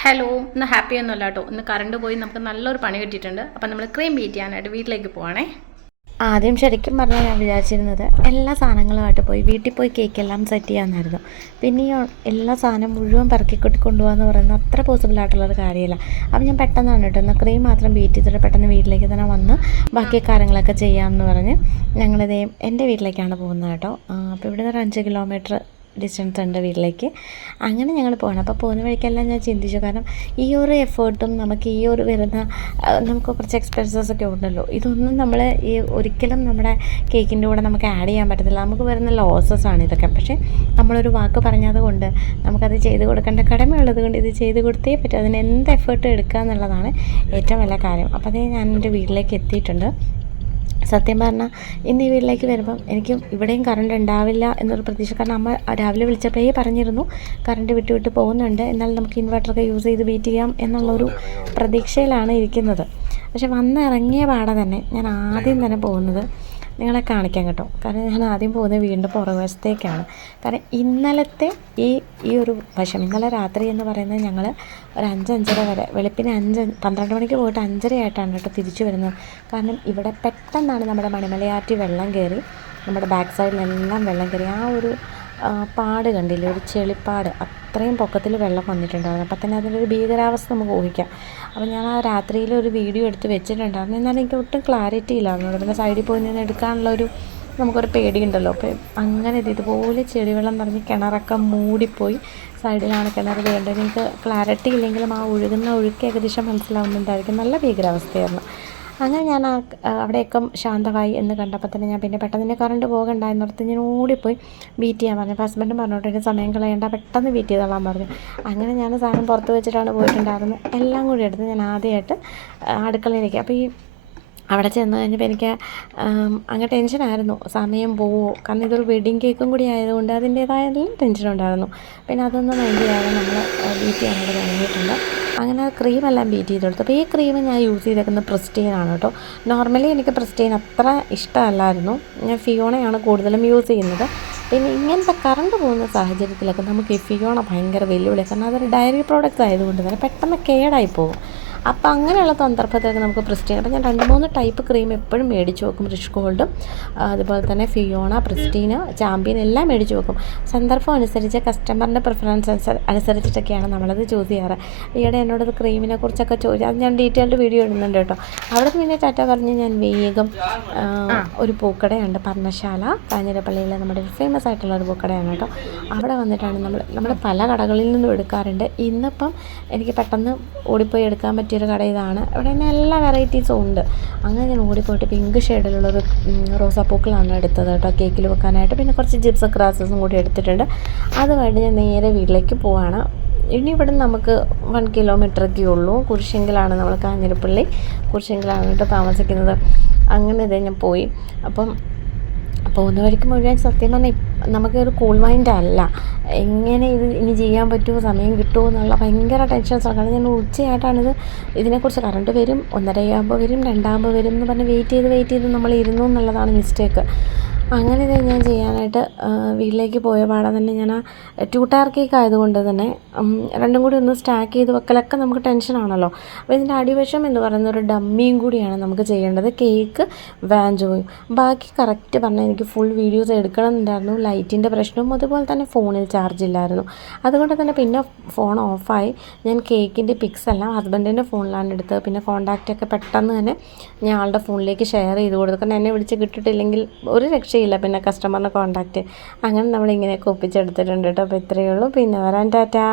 Hello ഇന്ന് happy ഒന്നുമല്ല കേട്ടോ. ഇന്ന് കറണ്ട് പോയി നമുക്ക് നല്ലൊരു പണി കിട്ടിയിട്ടുണ്ട്. അപ്പം നമ്മൾ ക്രീം ബീറ്റ് ചെയ്യാനായിട്ട് വീട്ടിലേക്ക് പോവാണേ. ആദ്യം ശരിക്കും പറഞ്ഞാൽ ഞാൻ വിചാരിച്ചിരുന്നത് എല്ലാ സാധനങ്ങളുമായിട്ട് പോയി വീട്ടിൽ പോയി കേക്കെല്ലാം സെറ്റ് ചെയ്യാമെന്നായിരുന്നു പിന്നെ ഈ എല്ലാ സാധനം മുഴുവൻ പെറുക്കിക്കൊട്ടി കൊണ്ടുപോകാന്ന് പറയുന്നത് അത്ര പോസിബിൾ ആയിട്ടുള്ളൊരു കാര്യമില്ല. അപ്പം ഞാൻ പെട്ടെന്നാണ് കേട്ടോ എന്നാൽ ക്രീം മാത്രം ബീറ്റ് ചെയ്തിട്ട് പെട്ടെന്ന് വീട്ടിലേക്ക് തന്നെ വന്ന് ബാക്കി കാര്യങ്ങളൊക്കെ ചെയ്യാമെന്ന് പറഞ്ഞ് ഞങ്ങളിതേ എന്റെ വീട്ടിലേക്കാണ് പോകുന്നത് കേട്ടോ. അപ്പോൾ ഇവിടെ നിന്ന് ഒരു അഞ്ച് കിലോമീറ്റർ ഡിസ്റ്റൻസ് ഉണ്ട് വീട്ടിലേക്ക്. അങ്ങനെ ഞങ്ങൾ പോകണം അപ്പോൾ പോകുന്ന വഴിക്കെല്ലാം ഞാൻ ചിന്തിച്ചു. കാരണം ഈ ഒരു എഫേർട്ടും നമുക്ക് ഈ ഒരു വരുന്ന നമുക്ക് കുറച്ച് എക്സ്പെൻസസ് ഒക്കെ ഉണ്ടല്ലോ. ഇതൊന്നും നമ്മൾ ഈ ഒരിക്കലും നമ്മുടെ കേക്കിന്റെ കൂടെ നമുക്ക് ആഡ് ചെയ്യാൻ പറ്റത്തില്ല. നമുക്ക് വരുന്ന ലോസസ് ആണ് ഇതൊക്കെ. പക്ഷേ നമ്മളൊരു വാക്ക് പറഞ്ഞത് കൊണ്ട് നമുക്കത് ചെയ്ത് കൊടുക്കേണ്ട കടമയുള്ളത് കൊണ്ട് ഇത് ചെയ്ത് കൊടുത്തേ പറ്റും. അതിന് എന്ത് എഫേർട്ട് എടുക്കുക എന്നുള്ളതാണ് ഏറ്റവും വലിയ കാര്യം. അപ്പോൾ അതേ ഞാൻ എന്റെ വീട്ടിലേക്ക് എത്തിയിട്ടുണ്ട്. സത്യം പറഞ്ഞാൽ ഇന്ന് ഈ വീട്ടിലേക്ക് വരുമ്പം എനിക്ക് ഇവിടെയും കറണ്ട് ഉണ്ടാവില്ല എന്നൊരു പ്രതീക്ഷ. കാരണം അമ്മ രാവിലെ വിളിച്ചപ്പോഴേ പറഞ്ഞിരുന്നു കറണ്ട് വിട്ട് വിട്ട് പോകുന്നുണ്ട് എന്നാൽ നമുക്ക് ഇൻവെർട്ടറൊക്കെ യൂസ് ചെയ്ത് വെയിറ്റ് ചെയ്യാം എന്നുള്ളൊരു പ്രതീക്ഷയിലാണ് ഇരിക്കുന്നത്. പക്ഷെ വന്നിറങ്ങിയ പാടെ തന്നെ ഞാൻ ആദ്യം തന്നെ പോകുന്നത് നിങ്ങളെ കാണിക്കാൻ കേട്ടോ. കാരണം ഞാൻ ആദ്യം പോകുന്നത് വീണ്ടും പുറകുവശത്തേക്കാണ്. കാരണം ഇന്നലത്തെ ഈ ഈ ഒരു വശം ഇന്നലെ രാത്രി എന്ന് പറയുന്നത് ഞങ്ങൾ ഒരു അഞ്ചഞ്ചര വരെ വെളുപ്പിന് അഞ്ച് പന്ത്രണ്ട് മണിക്ക് പോയിട്ട് അഞ്ചരയായിട്ടാണ് കേട്ടോ തിരിച്ചു വരുന്നത്. കാരണം ഇവിടെ പെട്ടെന്നാണ് നമ്മുടെ മണിമലയാറ്റി വെള്ളം കയറി നമ്മുടെ ബാക്ക് സൈഡിലെല്ലാം വെള്ളം കയറി. ആ ഒരു പാട് കണ്ടില്ലേ? ഒരു ചെളിപ്പാട്. അത്രയും പൊക്കത്തിൽ വെള്ളം വന്നിട്ടുണ്ടായിരുന്നു. അപ്പം തന്നെ അതിന്റെ ഒരു ഭീകരാവസ്ഥ നമുക്ക് ഊഹിക്കാം. അപ്പം ഞാൻ ആ രാത്രിയിൽ ഒരു വീഡിയോ എടുത്ത് വെച്ചിട്ടുണ്ടായിരുന്നു. എന്നാലും എനിക്ക് ഒട്ടും ക്ലാരിറ്റി ഇല്ലായിരുന്നു. പിന്നെ സൈഡിൽ പോയി നിന്ന് എടുക്കാനുള്ള ഒരു നമുക്കൊരു പേടിയുണ്ടല്ലോ. അപ്പോൾ അങ്ങനെ ഇത് ഇതുപോലെ ചെളിവെള്ളം നിറഞ്ഞ് കിണറൊക്കെ മൂടിപ്പോയി സൈഡിലാണ് കിണർ വേണ്ടത്. എനിക്ക് ക്ലാരിറ്റി ഇല്ലെങ്കിലും ആ ഒഴുകുന്ന ഒഴുക്ക് ഏകദേശം മനസ്സിലാവുന്നുണ്ടായിരിക്കും. നല്ല ഭീകരാവസ്ഥയായിരുന്നു. അങ്ങനെ ഞാൻ ആ അവിടെയൊക്കെ ശാന്തമായി എന്ന് കണ്ടപ്പോൾ തന്നെ ഞാൻ പിന്നെ പെട്ടെന്ന് കറണ്ട് പോകണ്ട എന്നോർത്ത് ഞാൻ ഓടിപ്പോയി ബീറ്റ് ചെയ്യാൻ പറഞ്ഞു. ഹസ്ബൻഡ് പറഞ്ഞോട്ട് എനിക്ക് സമയം കളയേണ്ട പെട്ടെന്ന് ബീറ്റ് ചെയ്തോളാൻ പറഞ്ഞു. അങ്ങനെ ഞാൻ സാധനം പുറത്ത് വെച്ചിട്ടാണ് പോയിട്ടുണ്ടായിരുന്നത് എല്ലാം കൂടി എടുത്ത് ഞാൻ ആദ്യമായിട്ട് അടുക്കളയിലേക്ക്. അപ്പോൾ ഈ അവിടെ ചെന്ന് കഴിഞ്ഞപ്പോൾ എനിക്ക് അങ്ങ് ടെൻഷനായിരുന്നു സമയം പോവോ? കാരണം ഇതൊരു വെഡിങ് കേക്കും കൂടി ആയതുകൊണ്ട് അതിന്റേതായ എല്ലാം ടെൻഷനുണ്ടായിരുന്നു പിന്നെ അതൊന്നും മൈൻഡ് ചെയ്യാതെ നമ്മൾ ബീറ്റ് ചെയ്യാനായിട്ട് തുടങ്ങിയിട്ടുണ്ട്. അങ്ങനെ ക്രീമെല്ലാം ബീറ്റ് ചെയ്ത് കൊടുത്തു അപ്പോൾ ഈ ക്രീം ഞാൻ യൂസ് ചെയ്തേക്കുന്നത് പ്രിസ്റ്റീനാണ് കേട്ടോ. നോർമലി എനിക്ക് പ്രിസ്റ്റീൻ അത്ര ഇഷ്ടമല്ലായിരുന്നു. ഞാൻ ഫിയോണയാണ് കൂടുതലും യൂസ് ചെയ്യുന്നത്. പിന്നെ ഇങ്ങനത്തെ കറണ്ട് പോകുന്ന സാഹചര്യത്തിലൊക്കെ നമുക്ക് ഈ ഫിയോണ ഭയങ്കര വെല്ലുവിളിയാണ് കാരണം അതൊരു ഡയറി പ്രോഡക്റ്റ് ആയതുകൊണ്ട് തന്നെ പെട്ടെന്ന് കേടായി പോകും. അപ്പോൾ അങ്ങനെയുള്ള സന്ദർഭത്തിലൊക്കെ നമുക്ക് പ്രിസ്റ്റീൻ അപ്പോൾ ഞാൻ രണ്ട് മൂന്ന് ടൈപ്പ് ക്രീം എപ്പോഴും മേടിച്ച് വെക്കും. റിഷ് ഗോൾഡും അതുപോലെ തന്നെ ഫിയോണ പ്രിസ്റ്റീന ചാമ്പ്യൻ എല്ലാം മേടിച്ച് വെക്കും. സന്ദർഭം അനുസരിച്ച് കസ്റ്റമറിന്റെ പ്രിഫറൻസ് അനുസരിച്ചിട്ടൊക്കെയാണ് നമ്മളത് ചൂസ് ചെയ്യാറ്. ഈയിടെ എന്നോട് ക്രീമിനെ കുറിച്ചൊക്കെ ചോദിച്ചു അത് ഞാൻ ഡീറ്റെയിൽഡ് വീഡിയോ ഇടുന്നുണ്ട് കേട്ടോ. അവിടെ പിന്നെ ടാറ്റ പറഞ്ഞ് ഞാൻ വേഗം ഒരു പൂക്കടയുണ്ട്. പർണശാല കാഞ്ഞിരപ്പള്ളിയിലെ നമ്മുടെ ഒരു ഫേമസ് ആയിട്ടുള്ള ഒരു പൂക്കടയാണ് കേട്ടോ. അവിടെ വന്നിട്ടാണ് നമ്മൾ നമ്മൾ പല കടകളിൽ നിന്നും എടുക്കാറുണ്ട്. ഇന്നിപ്പം എനിക്ക് പെട്ടെന്ന് ഓടിപ്പോയി എടുക്കാൻ പറ്റിയൊരു കട ഇതാണ്. ഇവിടെ തന്നെ എല്ലാ വെറൈറ്റീസും ഉണ്ട്. അങ്ങനെ ഞാൻ ഓടിപ്പോയിട്ട് പിങ്ക് ഷെയ്ഡിലുള്ളൊരു റോസാപ്പൂക്കളാണ് എടുത്തത് കേട്ടോ. കേക്കിൽ വെക്കാനായിട്ട്. പിന്നെ കുറച്ച് ജിപ്സ് ക്രാസസും കൂടി എടുത്തിട്ടുണ്ട്. അതുമായിട്ട് ഞാൻ നേരെ വീട്ടിലേക്ക് പോവാണ്. ഇനി ഇവിടെ നമുക്ക് വൺ കിലോമീറ്ററൊക്കെ ഉള്ളൂ. കുരിശെങ്കിലാണ് നമ്മൾ കാഞ്ഞിരപ്പള്ളി കുരിശെങ്കിലാണ് കേട്ടോ താമസിക്കുന്നത്. അങ്ങനെ ഇതേ ഞാൻ പോയി. അപ്പം പോകുന്ന വഴിക്ക് മുഴുവൻ സത്യം പറഞ്ഞാൽ നമുക്ക് ഒരു കൂൾ മൈൻഡ് അല്ല. എങ്ങനെ ഇത് ഇനി ചെയ്യാൻ പറ്റുമോ സമയം കിട്ടുമോ എന്നുള്ള ഭയങ്കര ടെൻഷൻസാണ് കാരണം ഞാൻ ഉച്ചയായിട്ടാണിത് ഇതിനെക്കുറിച്ച് കറണ്ട് വരും ഒന്നരയാകുമ്പോൾ വരും രണ്ടാകുമ്പോൾ വരും എന്ന് പറഞ്ഞ് വെയിറ്റ് ചെയ്ത് വെയിറ്റ് ചെയ്ത് നമ്മൾ ഇരുന്നു എന്നുള്ളതാണ് മിസ്റ്റേക്ക് അങ്ങനെ ഇത് ഞാൻ ചെയ്യാനായിട്ട് വീട്ടിലേക്ക് പോയ പാടെ തന്നെ ഞാൻ ആ ടു ടയർ കേക്ക് ആയതുകൊണ്ട് തന്നെ രണ്ടും കൂടി ഒന്ന് സ്റ്റാക്ക് ചെയ്ത് വെക്കലൊക്കെ നമുക്ക് ടെൻഷനാണല്ലോ അപ്പോൾ ഇതിന്റെ അടിവശം എന്ന് പറയുന്ന ഒരു ഡമ്മിയും കൂടിയാണ് നമുക്ക് ചെയ്യേണ്ടത്. കേക്ക് വാഞ്ചോയും ബാക്കി കറക്റ്റ് പറഞ്ഞാൽ എനിക്ക് ഫുൾ വീഡിയോസ് എടുക്കണം എന്നുണ്ടായിരുന്നു. ലൈറ്റിന്റെ പ്രശ്നവും അതുപോലെ തന്നെ ഫോണിൽ ചാർജ് ഇല്ലായിരുന്നു. അതുകൊണ്ട് തന്നെ പിന്നെ ഫോൺ ഓഫായി ഞാൻ കേക്കിന്റെ പിക്സ് എല്ലാം ഹസ്ബൻഡിന്റെ ഫോണിലാണ് എടുത്തത്. പിന്നെ കോൺടാക്റ്റ് ഒക്കെ പെട്ടെന്ന് തന്നെ ഞാൻ ആളുടെ ഫോണിലേക്ക് ഷെയർ ചെയ്ത് കൊടുത്തു. കാരണം എന്നെ വിളിച്ച് കിട്ടിയിട്ടില്ലെങ്കിൽ ഒരു രക്ഷയില്ല പിന്നെ കസ്റ്റമറിനെ കോൺടാക്റ്റ് അങ്ങനെ നമ്മളിങ്ങനെയൊക്കെ ഒപ്പിച്ചെടുത്തിട്ടുണ്ട് കേട്ടോ. അപ്പോൾ ഇത്രയേ ഉള്ളൂ. പിന്നെ വരാൻ ടാറ്റാ.